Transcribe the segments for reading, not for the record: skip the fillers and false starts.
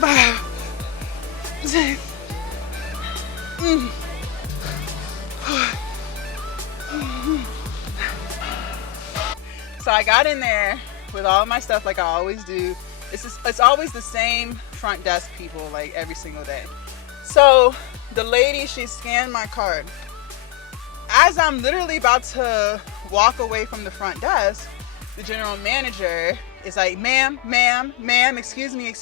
5, 6, 4. So I got in there with all my stuff like I always do. It's always the same front desk people like every single day. So the lady, she scanned my card. As I'm literally about to walk away from the front desk, the general manager is like, ma'am, excuse me.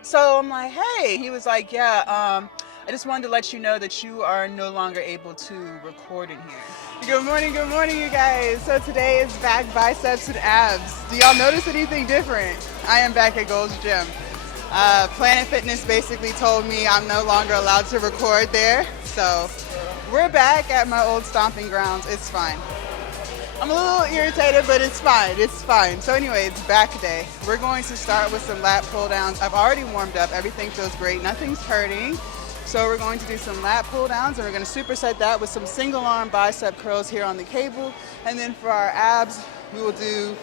So I'm like, hey. He was like, yeah, I just wanted to let you know that you are no longer able to record in here. Good morning, you guys. So today is back biceps and abs. Do y'all notice anything different? I am back at Gold's Gym. Planet Fitness basically told me I'm no longer allowed to record there. So we're back at my old stomping grounds. It's fine. I'm a little irritated, but it's fine. So anyway, it's back day. We're going to start with some lat pull downs. I've already warmed up. Everything feels great. Nothing's hurting. So we're going to do some lat pull downs, and we're going to superset that with some single arm bicep curls here on the cable. And then for our abs, we will do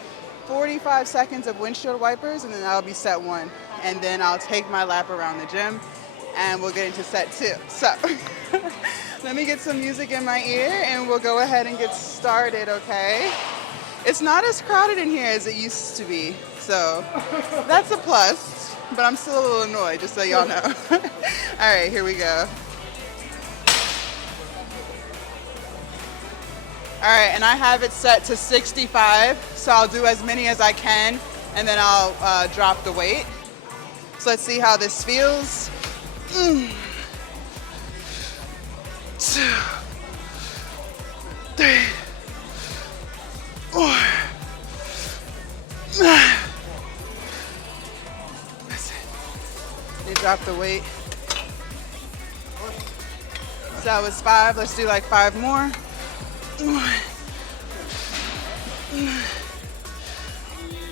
45 seconds of windshield wipers, and then that'll be set 1. And then I'll take my lap around the gym, and we'll get into set 2. So let me get some music in my ear, and we'll go ahead and get started, okay? It's not as crowded in here as it used to be, so that's a plus, but I'm still a little annoyed, just so y'all know. All right, here we go. All right, and I have it set to 65, so I'll do as many as I can, and then I'll drop the weight. So let's see how this feels. 2, 3, 4. That's it. You drop the weight. So that was 5. Let's do like 5 more. 1,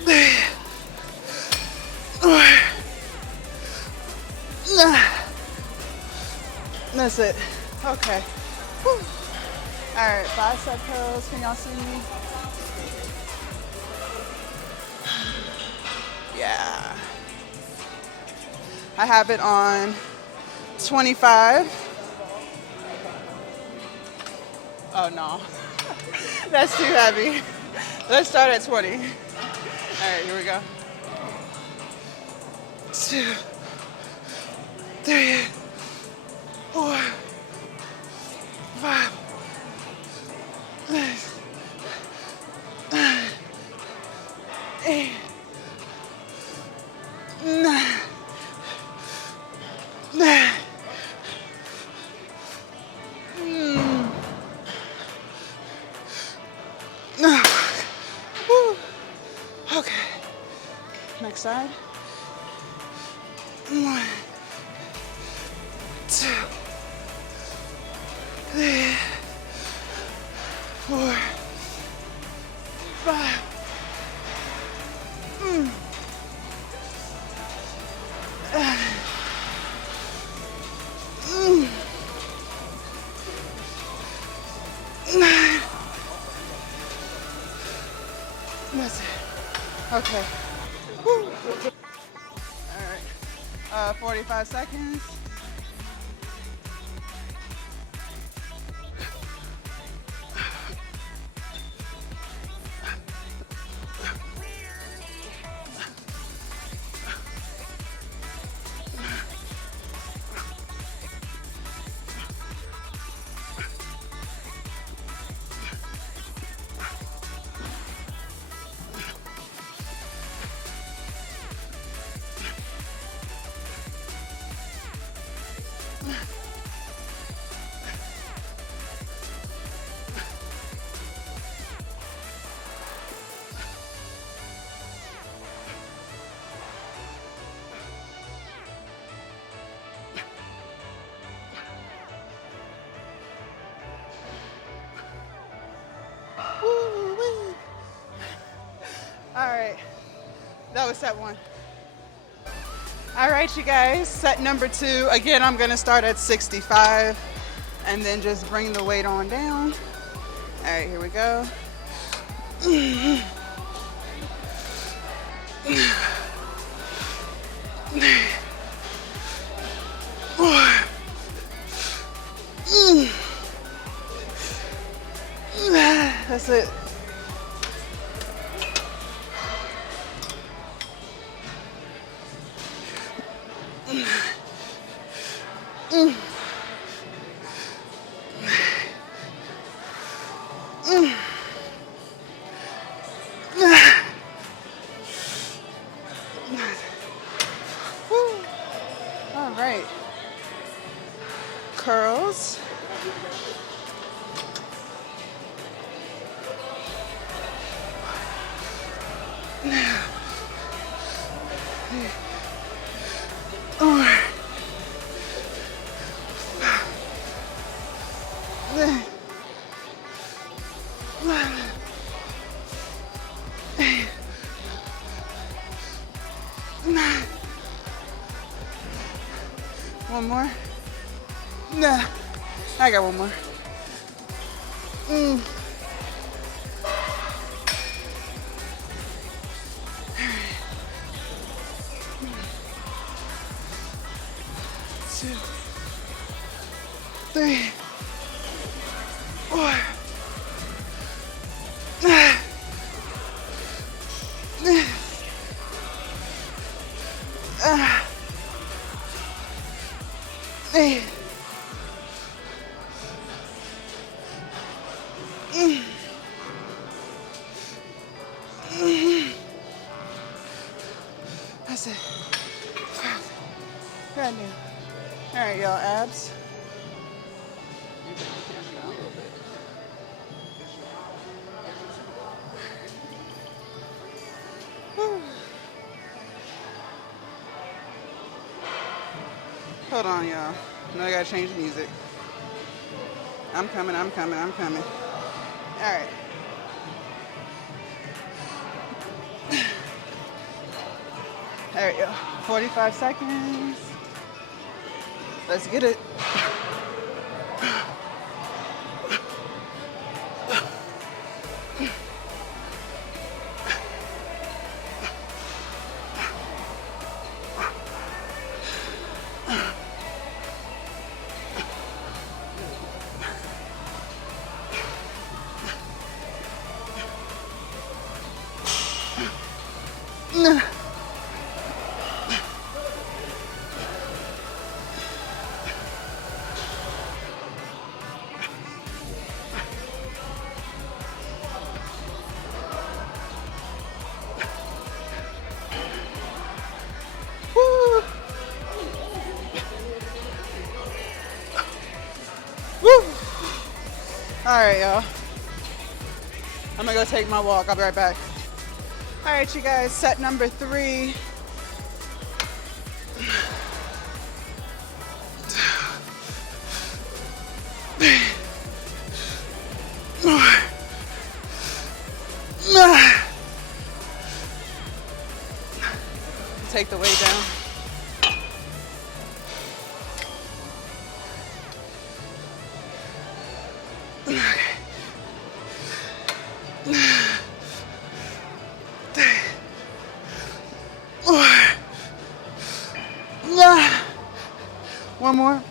3, 4. That's it. Okay. Whew. All right, bicep curls. Can y'all see me? Yeah. I have it on 25. Oh no, that's too heavy. Let's start at 20. All right, here we go. 2, 3, 4, 5, 6, 8, 9, 10. Okay. Next side. 1, 2, 3, 4, 5. That's it. Okay. Woo. All right. 45 seconds. All right, that was set 1. All right, you guys, set number 2. Again, I'm gonna start at 65 and then just bring the weight on down. All right, here we go. 3, That's it. All right. Curls. One more. Nah, I got one more. 2, 3, 4. That's it. Brand new. All right, y'all, abs. Hold on, y'all. Now I gotta change the music. I'm coming. All right. There we go. 45 seconds. Let's get it. All right, y'all. I'm gonna go take my walk. I'll be right back. All right, you guys, set number 3. Take the weight down. One more.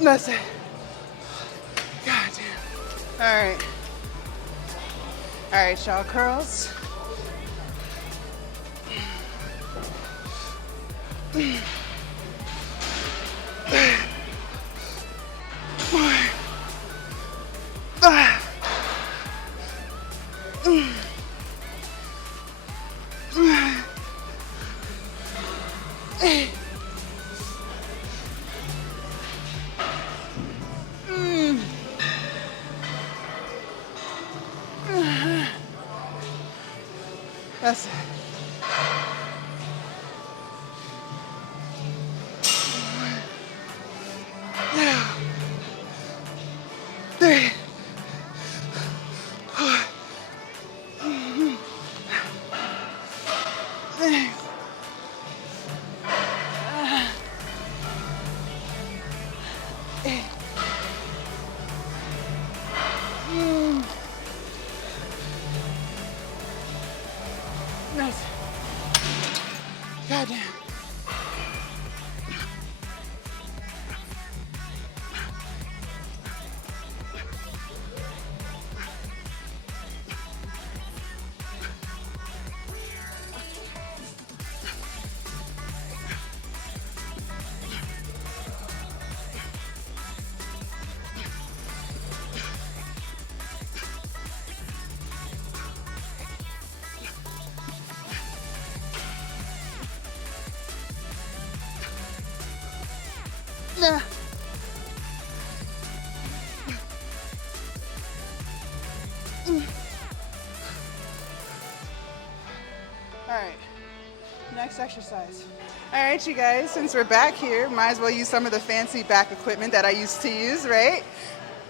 That's it. God damn. All right. All right, y'all. Curls. That's it. Yeah. 3, 4. That's Nah. All right, next exercise. All right, you guys, since we're back here, might as well use some of the fancy back equipment that I used to use, right?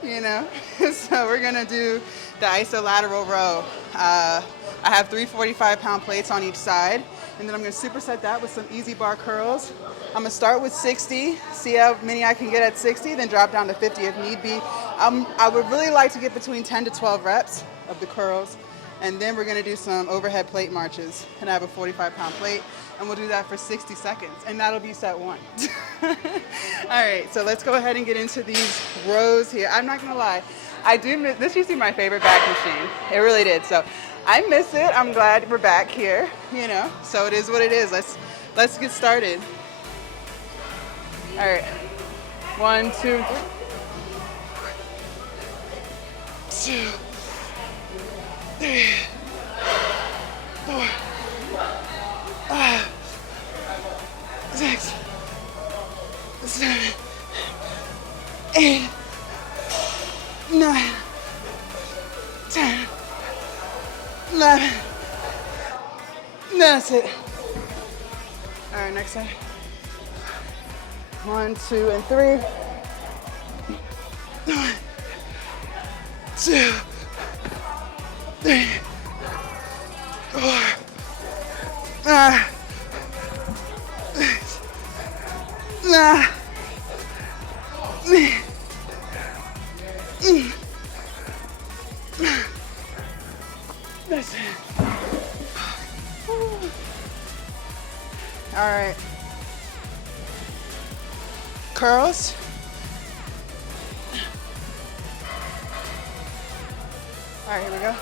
You know, so we're gonna do the isolateral row. I have 3 45-pound plates on each side, and then I'm gonna superset that with some easy bar curls. I'm gonna start with 60, see how many I can get at 60, then drop down to 50 if need be. I would really like to get between 10 to 12 reps of the curls, and then we're gonna do some overhead plate marches, and I have a 45-pound plate, and we'll do that for 60 seconds, and that'll be set 1. All right, so let's go ahead and get into these rows here. I'm not gonna lie, I do miss, this used to be my favorite back machine. It really did, so I miss it. I'm glad we're back here, you know, so it is what it is. Let's get started. All right, 1, 2, 3. 2, 3, 4, 5, 6, 7, 8, 9, 10, 11. That's it. All right, next side. 1, 2, and 3. 1, 2, 3, 4, 5, 6, 9, 10. That's it. All right. Curls. All right, here we go.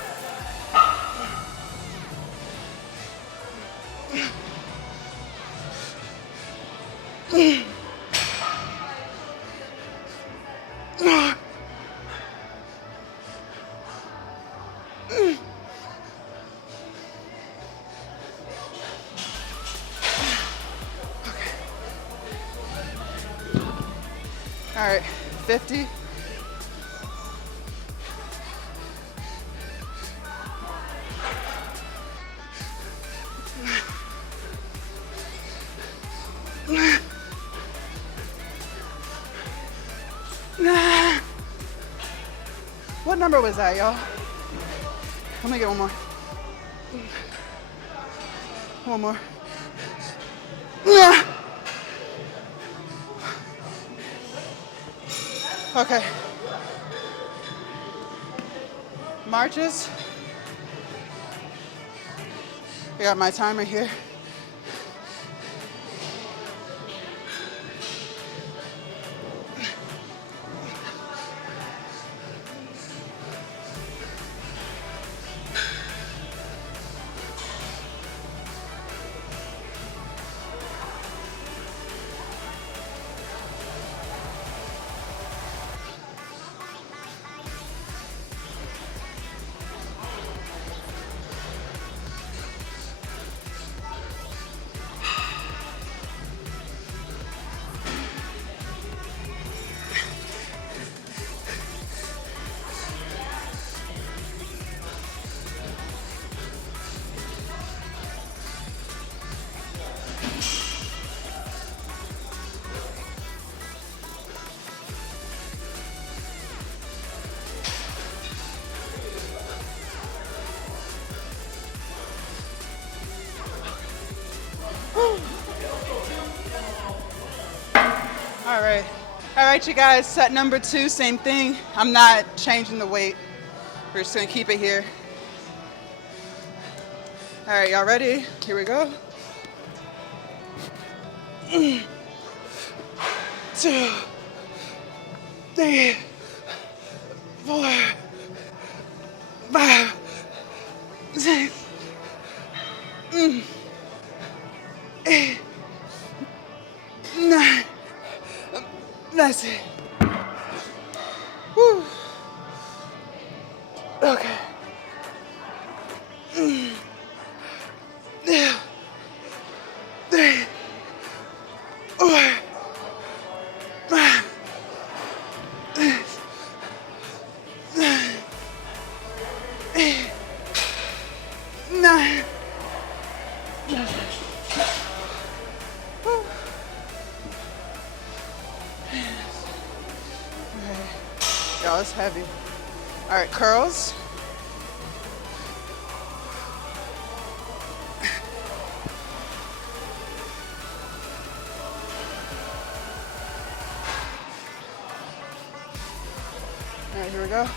All right, 50. What number was that, y'all? Let me get one more. One more. Okay. Marches. I got my timer here. All right, you guys, set number 2, same thing. I'm not changing the weight. We're just gonna keep it here. All right, y'all ready? Here we go. 2, 3, 4, 5, 6, 8, 9. That's it. Woo. Okay. 2, 3, 4, 5, y'all. It's heavy. All right, curls. All right, here we go.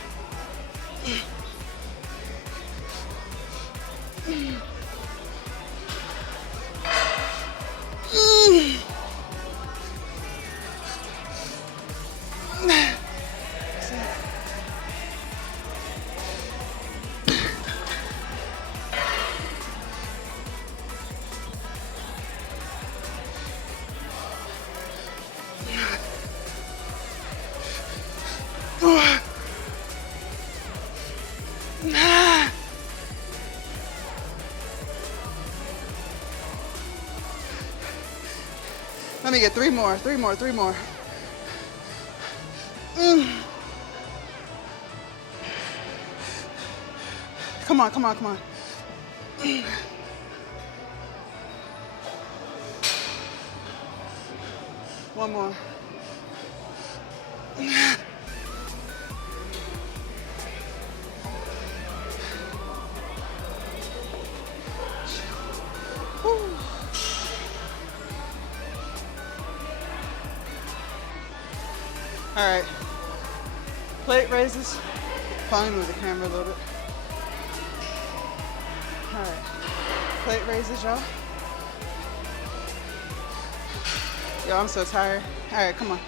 Let me get three more. Come on. One more. All right, plate raises. Probably move the camera a little bit. All right, plate raises, y'all. Yo, I'm so tired. All right, come on.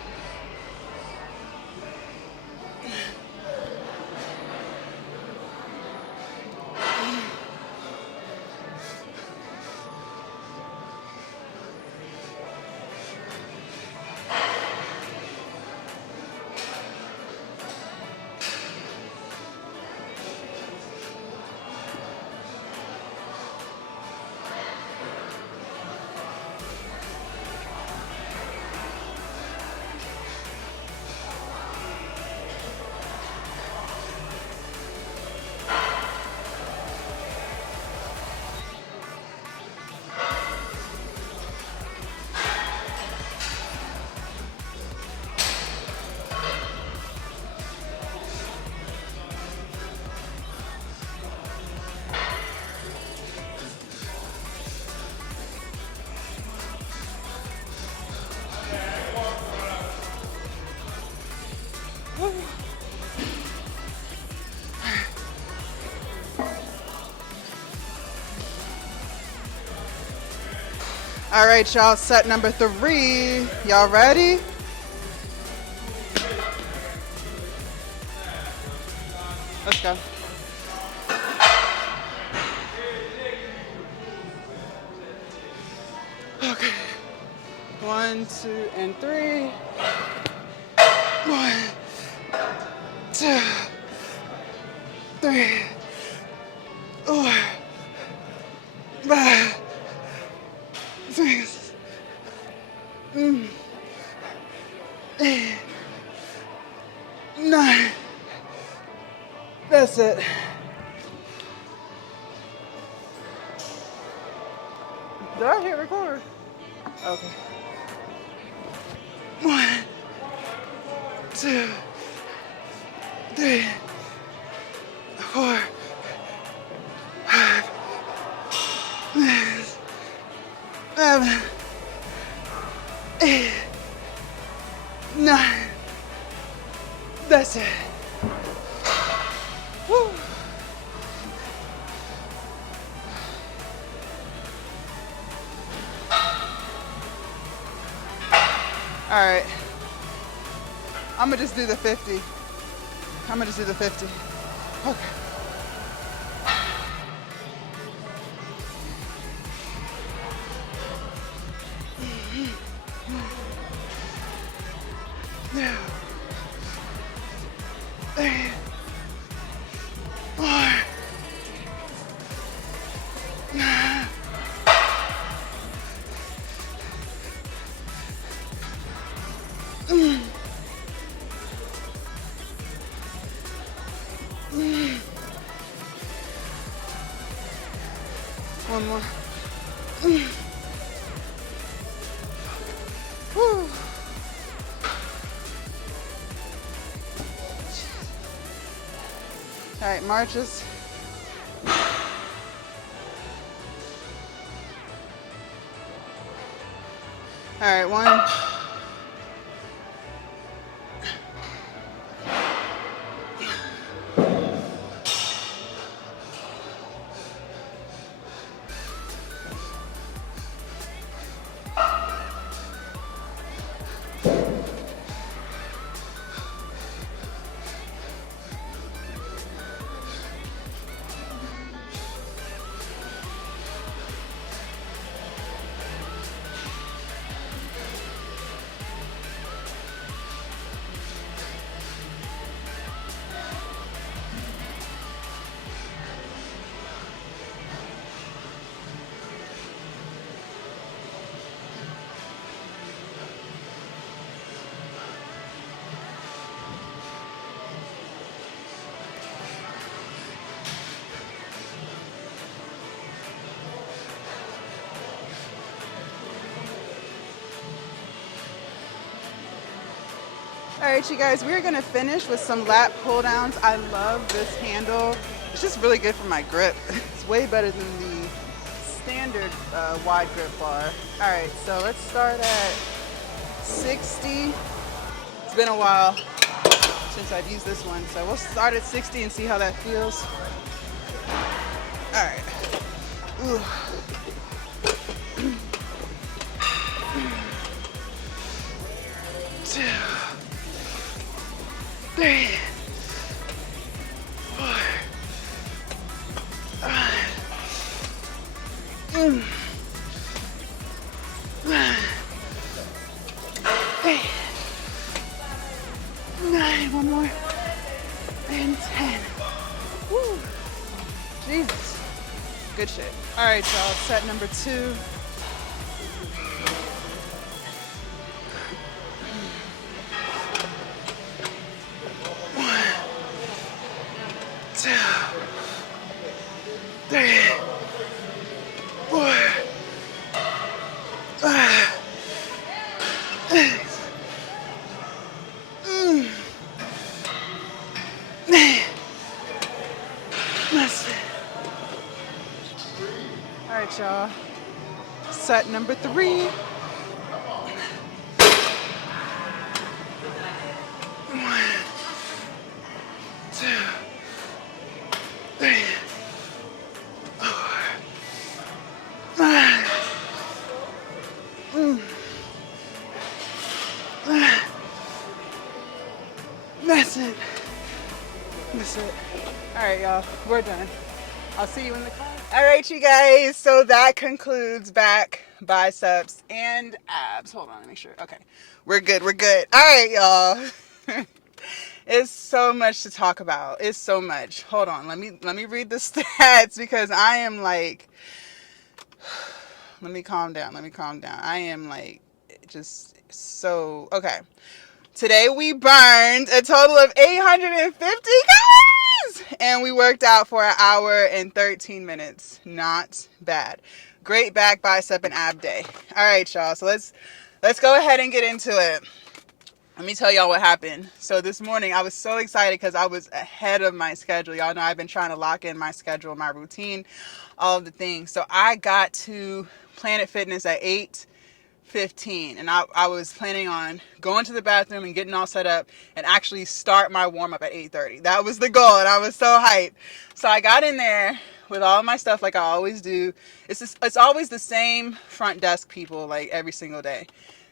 All right, y'all, set number 3. Y'all ready? Let's go. Okay. 1, 2, and 3. 1, 2, 3, 4, 5, 6, 8, 9. That's it. Did I hit record? Okay. 1, 2, 3, 4, 5, 6, 7, 8, 9. That's it. Woo. All right. I'm gonna just do the 50. Okay. Yeah. 3, 4, 9. One more. Woo. right, marches. All right, 1. All right, you guys, we're gonna finish with some lat pull downs. I love this handle. It's just really good for my grip. It's way better than the standard wide grip bar. All right, so let's start at 60. It's been a while since I've used this one, so we'll start at 60 and see how that feels. All right. Ooh. 2, 3, 4, 5, 8, 9, one more, and 10. Woo. Jesus. Good shit. All right, y'all, set number 2. All right, y'all. Set number 3. 1, 2, 3, 4, 5. That's it. That's it. All right, y'all. We're done. I'll see you in the car. All right, you guys. So that concludes back, biceps, and abs. Hold on, let me make sure. Okay. We're good. We're good. All right, y'all. It's so much to talk about. It's so much. Hold on. Let me read the stats because I am like, let me calm down. I am like just so, okay. Today we burned a total of 850 calories and we worked out for 1 hour and 13 minutes. Not bad. Great back, bicep, and ab day. All right, y'all. So let's go ahead and get into it. Let me tell y'all what happened. So this morning I was so excited because I was ahead of my schedule. Y'all know I've been trying to lock in my schedule, my routine, all of the things. So I got to Planet Fitness at 8:15, and I was planning on going to the bathroom and getting all set up and actually start my warm-up at 8:30. That was the goal, and I was so hyped. So I got in there with all my stuff like I always do. It's always the same front desk people like every single day.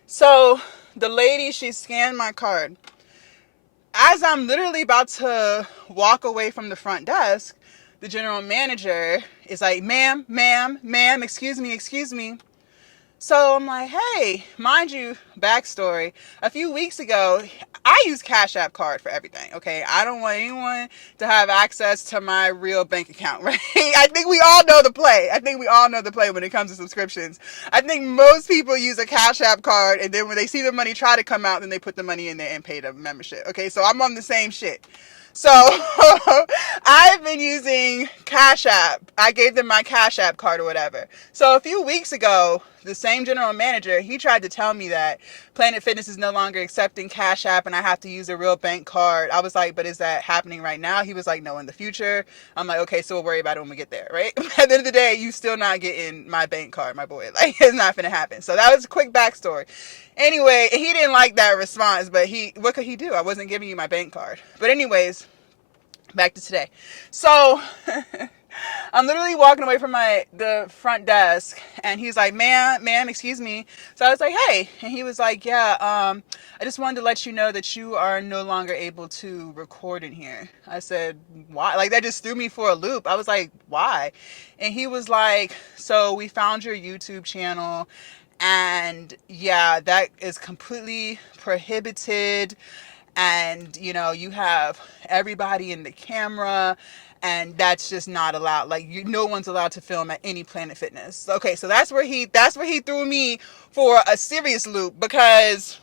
So the lady, she scanned my card. As I'm literally about to walk away from the front desk, the general manager is like, ma'am, excuse me. So I'm like, hey, mind you, backstory. A few weeks ago, I use Cash App card for everything, okay? I don't want anyone to have access to my real bank account, right? I think we all know the play. When it comes to subscriptions. I think most people use a Cash App card, and then when they see the money try to come out, then they put the money in there and pay the membership, okay? So I'm on the same shit. So I've been using Cash App. I gave them my Cash App card or whatever. So a few weeks ago, the same general manager, he tried to tell me that Planet Fitness is no longer accepting Cash App and I have to use a real bank card. I was like, but is that happening right now? He was like, no, in the future. I'm like, okay, so we'll worry about it when we get there, right? At the end of the day, you still not getting my bank card, my boy. Like, it's not gonna happen. So that was a quick backstory. Anyway, he didn't like that response, but what could he do? I wasn't giving you my bank card. But anyways, back to today. So I'm literally walking away from the front desk, and he's like, ma'am, excuse me. So I was like, hey. And he was like, yeah, I just wanted to let you know that you are no longer able to record in here. I said, why? Like, that just threw me for a loop. I was like, why? And he was like, so we found your YouTube channel, and yeah, that is completely prohibited. And, you know, you have everybody in the camera, and that's just not allowed. Like, no one's allowed to film at any Planet Fitness. Okay, so that's where he threw me for a serious loop, because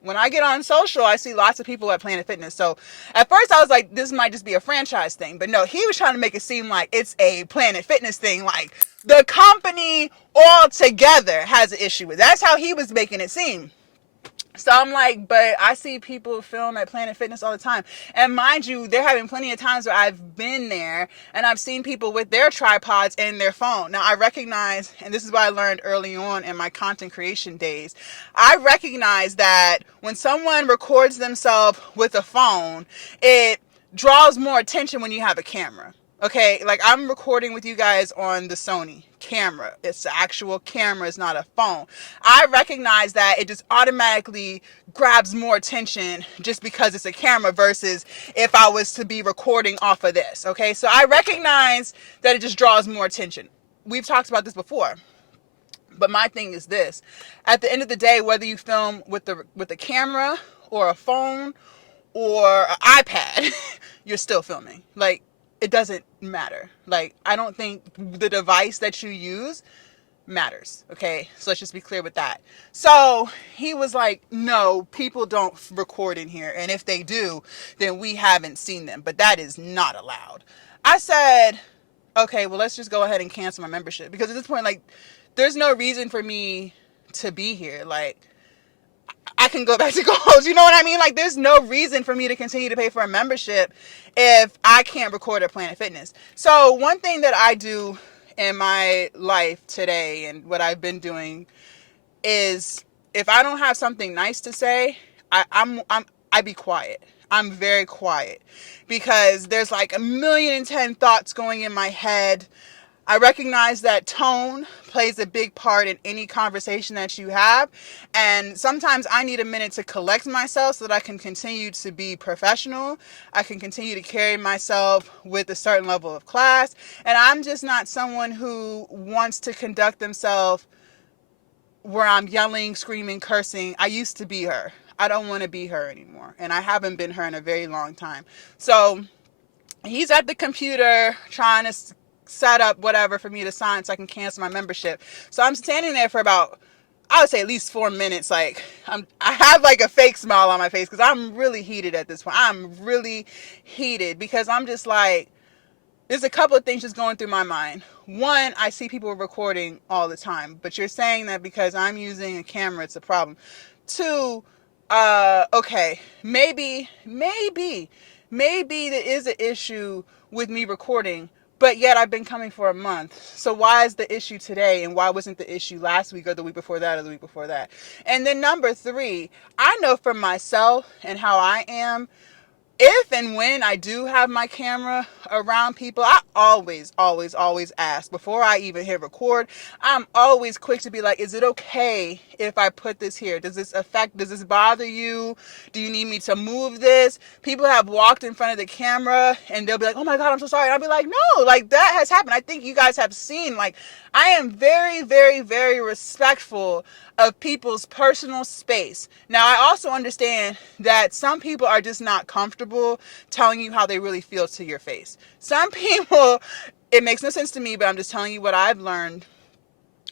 when I get on social, I see lots of people at Planet Fitness. So at first I was like, this might just be a franchise thing. But no, he was trying to make it seem like it's a Planet Fitness thing. Like, the company altogether has an issue with it. That's how he was making it seem. So I'm like, but I see people film at Planet Fitness all the time. And mind you, there have been plenty of times where I've been there and I've seen people with their tripods and their phone. Now, I recognize, and this is what I learned early on in my content creation days, I recognize that when someone records themselves with a phone, it draws more attention when you have a camera. Okay, like, I'm recording with you guys on the Sony camera. It's the actual camera, it's not a phone. I recognize that it just automatically grabs more attention just because it's a camera versus if I was to be recording off of this. Okay, so I recognize that it just draws more attention. We've talked about this before. But my thing is this: at the end of the day, whether you film with the camera or a phone or an iPad, you're still filming. Like, it doesn't matter. Like, I don't think the device that you use matters. Okay, so let's just be clear with that. So he was like, no, people don't record in here, and if they do, then we haven't seen them, but that is not allowed. I said, okay, well, let's just go ahead and cancel my membership, because at this point, like, there's no reason for me to be here. Like, I can go back to goals. You know what I mean? Like, there's no reason for me to continue to pay for a membership if I can't record at Planet Fitness. So one thing that I do in my life today, and what I've been doing, is if I don't have something nice to say, I be quiet. I'm very quiet, because there's like 1,000,010 thoughts going in my head. I recognize that tone plays a big part in any conversation that you have. And sometimes I need a minute to collect myself so that I can continue to be professional. I can continue to carry myself with a certain level of class. And I'm just not someone who wants to conduct themselves where I'm yelling, screaming, cursing. I used to be her. I don't want to be her anymore. And I haven't been her in a very long time. So he's at the computer trying to set up whatever for me to sign so I can cancel my membership. So I'm standing there for about, I would say, at least 4 minutes. Like, I have like a fake smile on my face, because I'm really heated at this point. I'm really heated, because I'm just like, there's a couple of things just going through my mind. One, I see people recording all the time, but you're saying that because I'm using a camera, it's a problem. Two, okay, maybe there is an issue with me recording, but yet I've been coming for a month. So why is the issue today, and why wasn't the issue last week or the week before that or the week before that? And then number three, I know for myself and how I am, if and when I do have my camera around people, I always ask before I even hit record. I'm always quick to be like, is it okay if I put this here? Does this bother you? Do you need me to move this? People have walked in front of the camera and they'll be like, oh my God, I'm so sorry. And I'll be like, no, like, that has happened. I think you guys have seen, like, I am very, very, very respectful of people's personal space. Now, I also understand that some people are just not comfortable telling you how they really feel to your face. Some people, it makes no sense to me, but I'm just telling you what I've learned.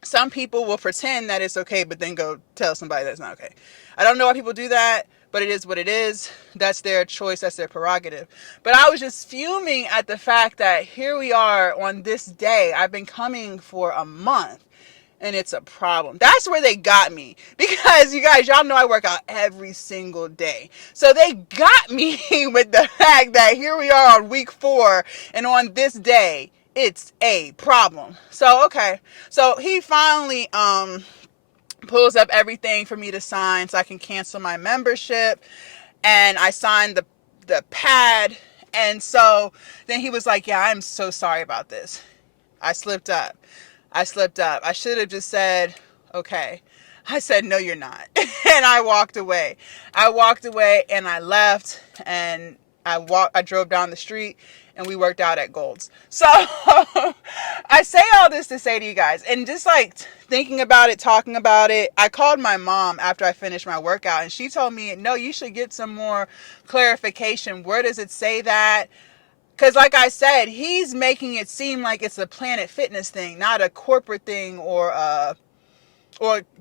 Some people will pretend that it's okay, but then go tell somebody that's not okay. I don't know why people do that, but it is what it is. That's their choice. That's their prerogative. But I was just fuming at the fact that here we are on this day. I've been coming for a month, and it's a problem. That's where they got me, because you guys, y'all know I work out every single day. So they got me with the fact that here we are on week 4, and on this day it's a problem. So okay, so he finally pulls up everything for me to sign so I can cancel my membership, and I signed the pad. And so then he was like, yeah, I'm so sorry about this. I slipped up. I slipped up. I should have just said, okay. I said, no, you're not. And I walked away. I walked away and I left, and I drove down the street, and we worked out at Gold's. So I say all this to say to you guys, and just like thinking about it, talking about it, I called my mom after I finished my workout, and she told me, no, you should get some more clarification. Where does it say that? Because like I said, he's making it seem like it's a Planet Fitness thing, not a corporate thing, or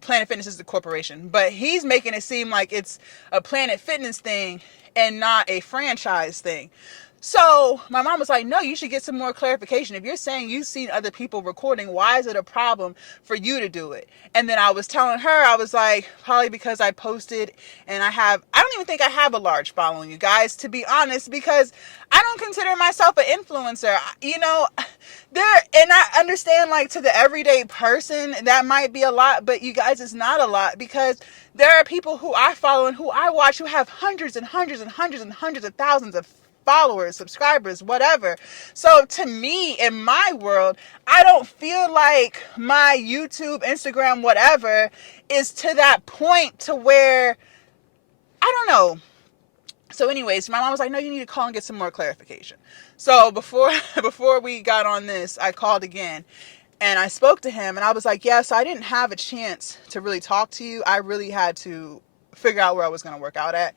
Planet Fitness is the corporation. But he's making it seem like it's a Planet Fitness thing and not a franchise thing. So my mom was like, no, you should get some more clarification. If you're saying you've seen other people recording, why is it a problem for you to do it? And then I was telling her, I was like, probably because I posted, and I don't even think I have a large following, you guys, to be honest, because I don't consider myself an influencer. You know, and I understand, like, to the everyday person, that might be a lot, but you guys, it's not a lot, because there are people who I follow and who I watch who have hundreds and hundreds and hundreds and hundreds of thousands of followers, subscribers, whatever. So to me, in my world, I don't feel like my YouTube, Instagram, whatever is to that point to where, I don't know. So anyways, my mom was like, no, you need to call and get some more clarification. So before we got on this, I called again, and I spoke to him, and I was like, yeah, so I didn't have a chance to really talk to you. I really had to figure out where I was going to work out at.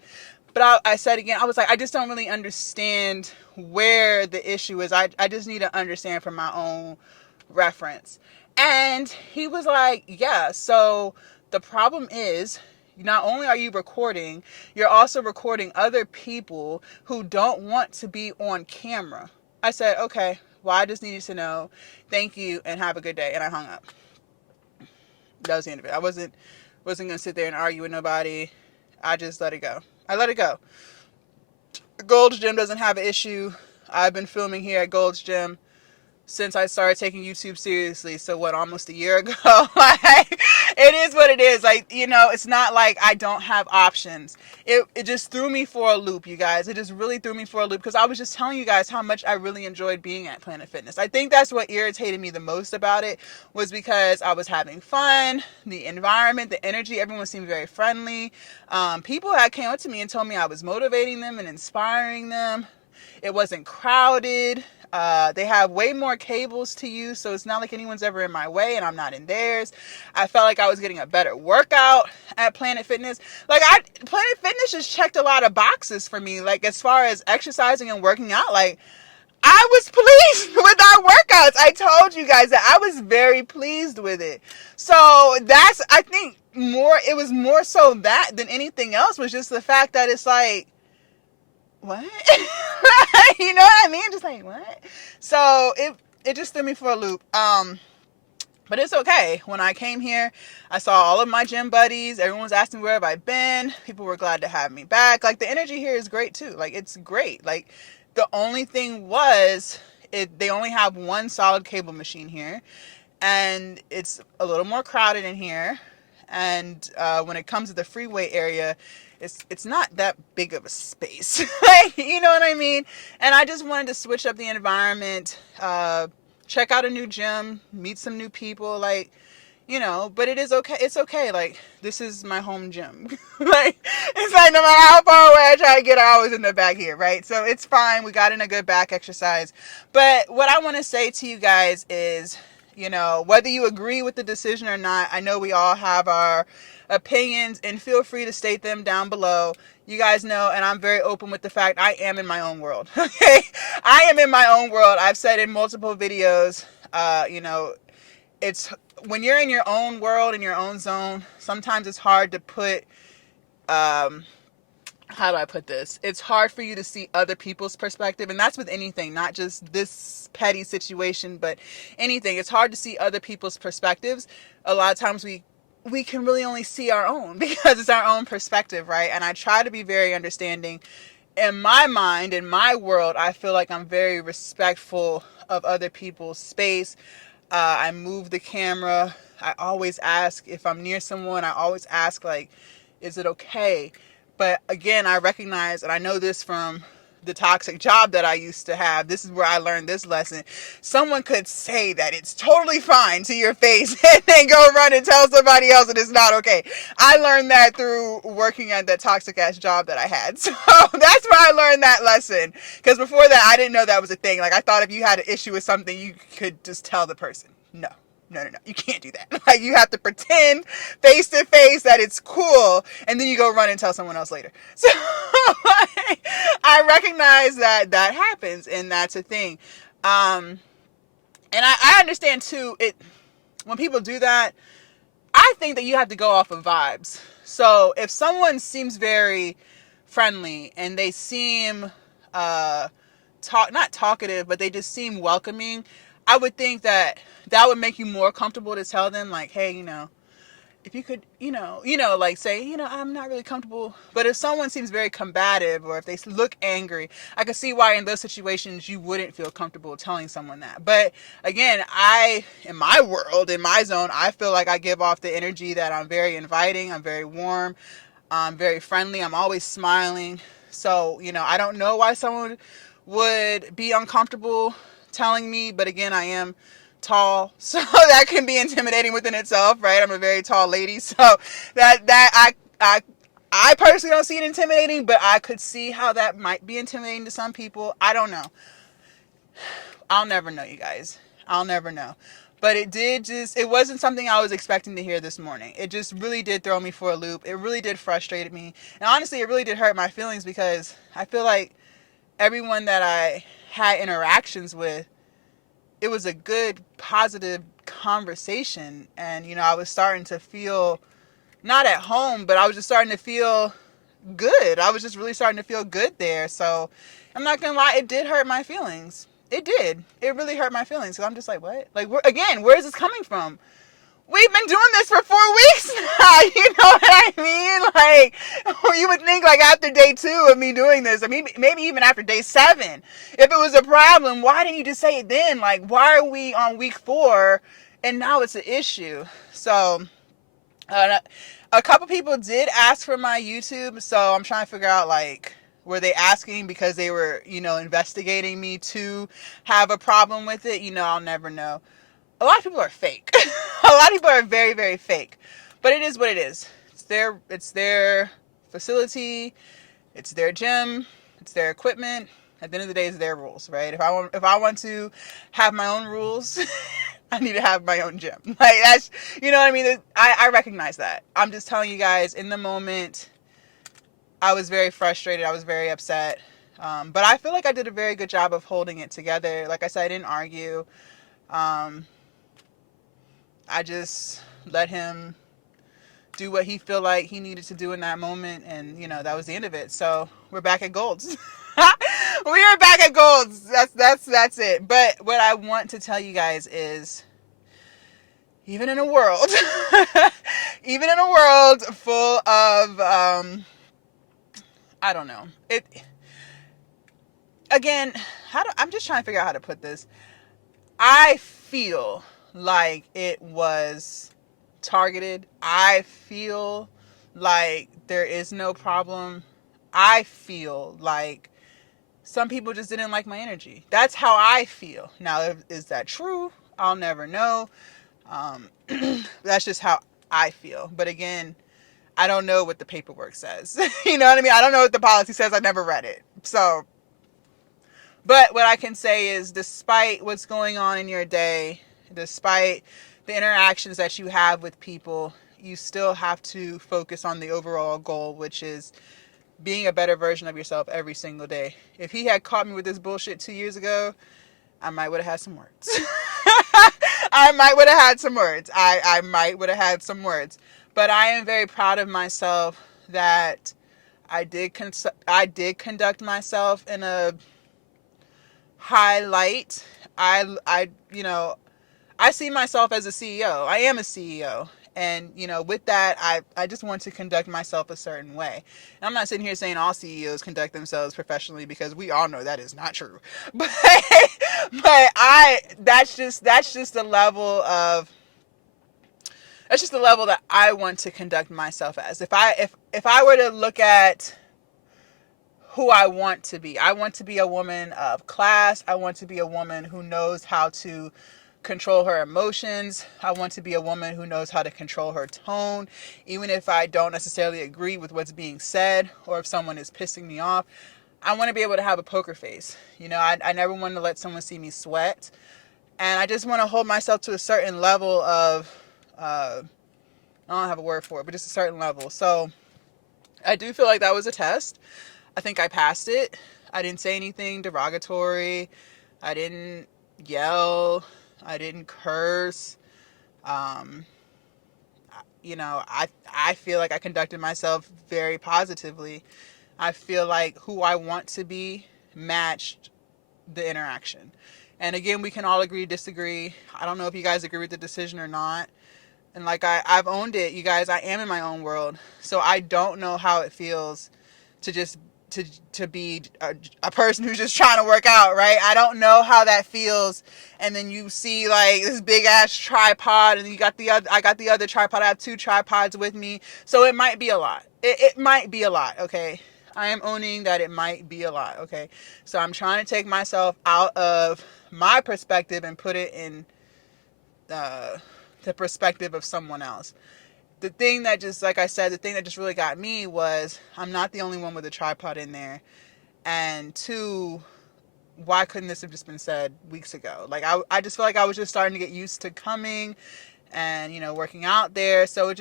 But I said again, I was like, I just don't really understand where the issue is. I just need to understand from my own reference. And he was like, yeah, so the problem is, not only are you recording, you're also recording other people who don't want to be on camera. I said, okay, well, I just needed to know. Thank you, and have a good day. And I hung up. That was the end of it. I wasn't going to sit there and argue with nobody. I just let it go. I let it go. Gold's Gym doesn't have an issue. I've been filming here at Gold's Gym since I started taking YouTube seriously. So what, almost a year ago? Like, it is what it is. Like, you know, it's not like I don't have options. It just threw me for a loop, you guys. It just really threw me for a loop, because I was just telling you guys how much I really enjoyed being at Planet Fitness. I think that's what irritated me the most about it, was because I was having fun, the environment, the energy, everyone seemed very friendly. People had came up to me and told me I was motivating them and inspiring them. It wasn't crowded. They have way more cables to use, so it's not like anyone's ever in my way and I'm not in theirs. I felt like I was getting a better workout at Planet Fitness. Like, Planet Fitness just checked a lot of boxes for me. Like, as far as exercising and working out, like, I was pleased with our workouts. I told you guys that I was very pleased with it. So that's, I think, it was more so that than anything else, was just the fact that it's like, what? You know what I mean? Just like, what? So it just threw me for a loop. But it's okay. When I came here, I saw all of my gym buddies. Everyone was asking where have I been. People were glad to have me back. Like, the energy here is great too. Like, it's great. Like, the only thing was, they only have one solid cable machine here, and it's a little more crowded in here. And when it comes to the freeway area, it's not that big of a space. Like, you know what I mean? And I just wanted to switch up the environment, check out a new gym, meet some new people, like, you know. But it is okay. It's okay. Like, this is my home gym. Like, it's like, no matter how far away I try to get, I always end up back here, right? So it's fine. We got in a good back exercise. But what I want to say to you guys is, you know, whether you agree with the decision or not, I know we all have our opinions, and feel free to state them down below. You guys know, and I'm very open with the fact I am in my own world. Okay, I am in my own world. I've said in multiple videos, you know, it's when you're in your own world, in your own zone, sometimes it's hard to put how do I put this? It's hard for you to see other people's perspective, and that's with anything, not just this petty situation, but anything. It's hard to see other people's perspectives. A lot of times we can really only see our own because it's our own perspective, right? And I try to be very understanding. In my mind, in my world, I feel like I'm very respectful of other people's space. I move the camera. I always ask if I'm near someone. I always ask, like, is it okay? But again, I recognize, and I know this from the toxic job that I used to have. This is where I learned this lesson. Someone could say that it's totally fine to your face and then go run and tell somebody else that it's not okay. I learned that through working at that toxic ass job that I had. So that's where I learned that lesson. Because before that, I didn't know that was a thing. Like, I thought if you had an issue with something, you could just tell the person. No. No. You can't do that. Like, you have to pretend face to face that it's cool, and then you go run and tell someone else later. So I recognize that that happens, and that's a thing. And I understand too, when people do that, I think that you have to go off of vibes. So if someone seems very friendly and they seem not talkative, but they just seem welcoming, I would think that that would make you more comfortable to tell them, like, hey, if you could, like, say, I'm not really comfortable. But if someone seems very combative, or if they look angry, I could see why in those situations you wouldn't feel comfortable telling someone that. But again, in my world, in my zone, I feel like I give off the energy that I'm very inviting, I'm very warm, I'm very friendly, I'm always smiling. So, I don't know why someone would be uncomfortable telling me, but again, I am tall, so that can be intimidating within itself, right? I'm a very tall lady, so that I personally don't see it intimidating, but I could see how that might be intimidating to some people. I don't know. I'll never know, you guys. I'll never know. But it wasn't something I was expecting to hear this morning. It just really did throw me for a loop. It really did frustrate me. And honestly, it really did hurt my feelings, because I feel like everyone that I had interactions with, it was a good, positive conversation. And, I was starting to feel not at home, but I was just starting to feel good. I was just really starting to feel good there. So I'm not going to lie, it did hurt my feelings. It did. It really hurt my feelings. So I'm just like, what? Like, where is this coming from? We've been doing this for 4 weeks now. You know what I mean? Like, you would think, like, after day 2 of me doing this, I mean, maybe even after day 7, if it was a problem, why didn't you just say it then? Like, why are we on week 4 and now it's an issue? So, a couple people did ask for my YouTube, so I'm trying to figure out, like, were they asking because they were, investigating me to have a problem with it? I'll never know. A lot of people are fake. A lot of people are very, very fake. But it is what it is. It's their facility. It's their gym. It's their equipment. At the end of the day, it's their rules, right? If I want to have my own rules, I need to have my own gym. Like, that's, you know what I mean? I recognize that. I'm just telling you guys, in the moment, I was very frustrated. I was very upset. But I feel like I did a very good job of holding it together. Like I said, I didn't argue. I just let him do what he felt like he needed to do in that moment, and that was the end of it. So we're back at Gold's. We are back at Gold's. That's it. But what I want to tell you guys is, even in a world full of I don't know, it again, I'm just trying to figure out how to put this. I feel like it was targeted. I feel like there is no problem. I feel like some people just didn't like my energy. That's how I feel. Now, is that true? I'll never know. That's just how I feel. But again, I don't know what the paperwork says. You know what I mean? I don't know what the policy says. I never read it. So, but what I can say is, despite what's going on in your day, despite the interactions that you have with people, you still have to focus on the overall goal, which is being a better version of yourself every single day. If he had caught me with this bullshit 2 years ago, I might would have had some words. I might would have had some words. I might would have had some words. But I am very proud of myself that I did conduct myself in a high light. I see myself as a CEO. I am a CEO. And, with that, I just want to conduct myself a certain way. And I'm not sitting here saying all CEOs conduct themselves professionally, because we all know that is not true. But that's just the level of that's just the level that I want to conduct myself as. If I were to look at who I want to be, I want to be a woman of class. I want to be a woman who knows how to control her emotions. I want to be a woman who knows how to control her tone, even if I don't necessarily agree with what's being said, or if someone is pissing me off. I want to be able to have a poker face. I never want to let someone see me sweat. And I just want to hold myself to a certain level of, I don't have a word for it, but just a certain level. So I do feel like that was a test. I think I passed it. I didn't say anything derogatory. I didn't yell. I didn't curse. Um, I feel like I conducted myself very positively. I feel like who I want to be matched the interaction. And again, we can all agree, disagree. I don't know if you guys agree with the decision or not. And like I've owned it, you guys. I am in my own world, so I don't know how it feels to just to be a person who's just trying to work out, right? I don't know how that feels. And then you see like this big ass tripod, and you got I got the other tripod. I have two tripods with me, so it might be a lot. It might be a lot. Okay, I am owning that it might be a lot. Okay, so I'm trying to take myself out of my perspective and put it in the perspective of someone else. The thing that just, like I said, the thing that just really got me was I'm not the only one with a tripod in there. And two, why couldn't this have just been said weeks ago? Like, I just feel like I was just starting to get used to coming and, working out there. So it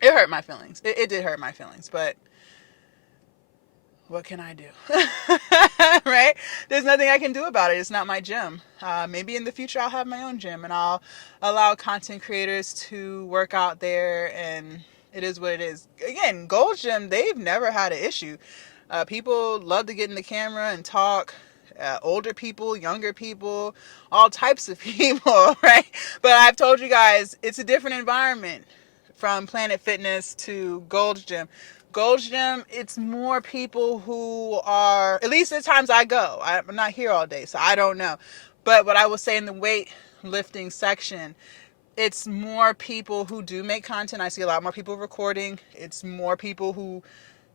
hurt my feelings. It did hurt my feelings, but what can I do? Right? There's nothing I can do about it. It's not my gym. Maybe in the future I'll have my own gym, and I'll allow content creators to work out there, and it is what it is. Again, Gold's Gym, they've never had an issue. People love to get in the camera and talk. Older people, younger people, all types of people, right? But I've told you guys, it's a different environment from Planet Fitness to Gold's Gym. Gold's Gym, it's more people who are, at least the times I go. I'm not here all day, so I don't know. But what I will say in the weightlifting section, it's more people who do make content. I see a lot more people recording. It's more people who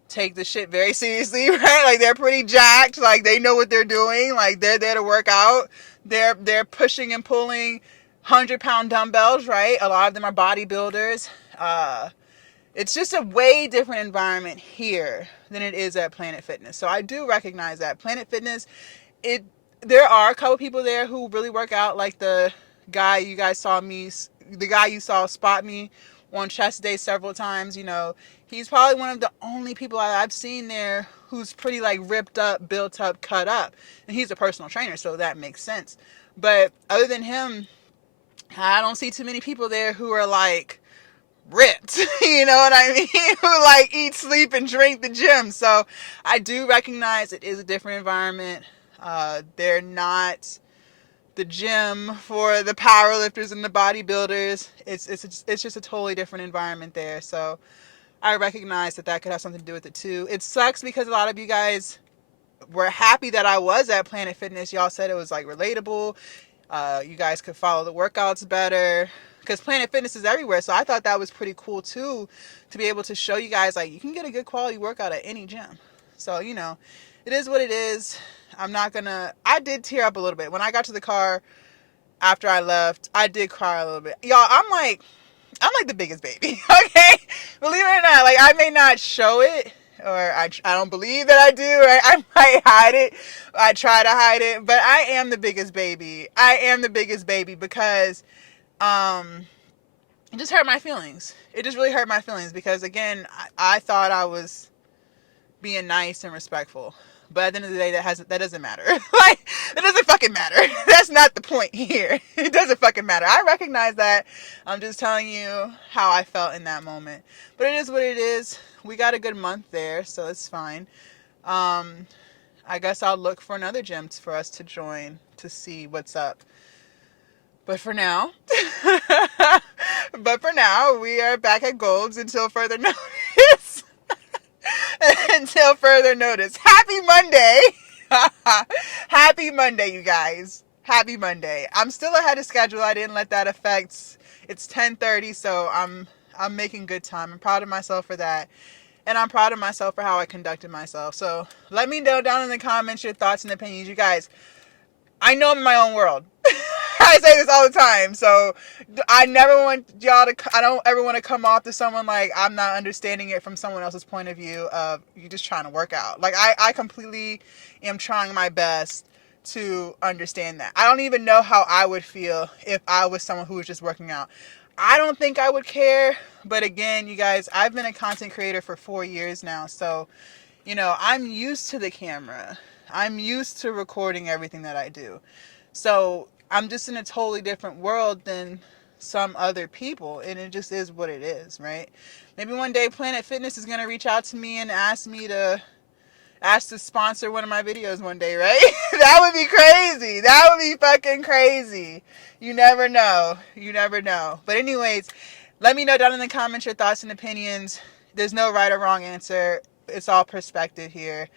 take the shit very seriously, right? Like, they're pretty jacked. Like, they know what they're doing. Like, they're there to work out. They're pushing and pulling 100-pound dumbbells, right? A lot of them are bodybuilders. It's just a way different environment here than it is at Planet Fitness. So I do recognize that. Planet Fitness, there are a couple people there who really work out, like the guy you saw spot me on chest day several times. He's probably one of the only people I've seen there who's pretty like ripped up, built up, cut up. And he's a personal trainer, so that makes sense. But other than him, I don't see too many people there who are like ripped, you know what I mean? Who like eat, sleep, and drink the gym. So I do recognize it is a different environment. They're not the gym for the powerlifters and the bodybuilders. It's just a totally different environment there. So I recognize that could have something to do with it too. It sucks because a lot of you guys were happy that I was at Planet Fitness. Y'all said it was like relatable. You guys could follow the workouts better, because Planet Fitness is everywhere. So I thought that was pretty cool too, to be able to show you guys like you can get a good quality workout at any gym. So it is what it is. I did tear up a little bit when I got to the car after I left. I did cry a little bit, y'all. I'm like the biggest baby. Okay, believe it or not. Like, I may not show it, or I don't believe that I do, right? I might hide it. I try to hide it, but I am the biggest baby. I am the biggest baby because it just hurt my feelings. It just really hurt my feelings because, again, I thought I was being nice and respectful, But at the end of the day, that doesn't matter. Like, it doesn't fucking matter. That's not the point here. It doesn't fucking matter. I recognize that. I'm just telling you how I felt in that moment. But it is what it is. We got a good month there, so it's fine. I guess I'll look for another gym for us to join to see what's up. But for now, we are back at Gold's until further notice. Until further notice. Happy Monday. Happy Monday, you guys. Happy Monday. I'm still ahead of schedule. I didn't let that affect. It's 10:30, so I'm making good time. I'm proud of myself for that. And I'm proud of myself for how I conducted myself. So let me know down in the comments your thoughts and opinions. You guys, I know I'm in my own world. I say this all the time. So I never want y'all to, I don't ever want to come off to someone like I'm not understanding it from someone else's point of view of you just trying to work out. Like I completely am trying my best to understand that. I don't even know how I would feel if I was someone who was just working out. I don't think I would care. But again, you guys, I've been a content creator for 4 years now. So, I'm used to the camera. I'm used to recording everything that I do. So I'm just in a totally different world than some other people. And it just is what it is, right? Maybe one day Planet Fitness is going to reach out to me and ask to sponsor one of my videos one day, right? That would be crazy. That would be fucking crazy. You never know. You never know. But anyways, let me know down in the comments your thoughts and opinions. There's no right or wrong answer. It's all perspective here.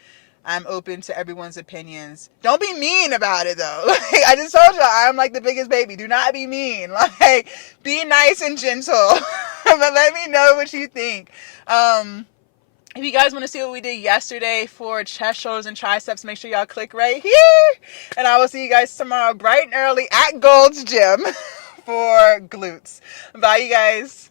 I'm open to everyone's opinions. Don't be mean about it, though. Like, I just told you, I'm like the biggest baby. Do not be mean. Like, be nice and gentle. But let me know what you think. If you guys want to see what we did yesterday for chest, shoulders, and triceps, make sure y'all click right here. And I will see you guys tomorrow bright and early at Gold's Gym for glutes. Bye, you guys.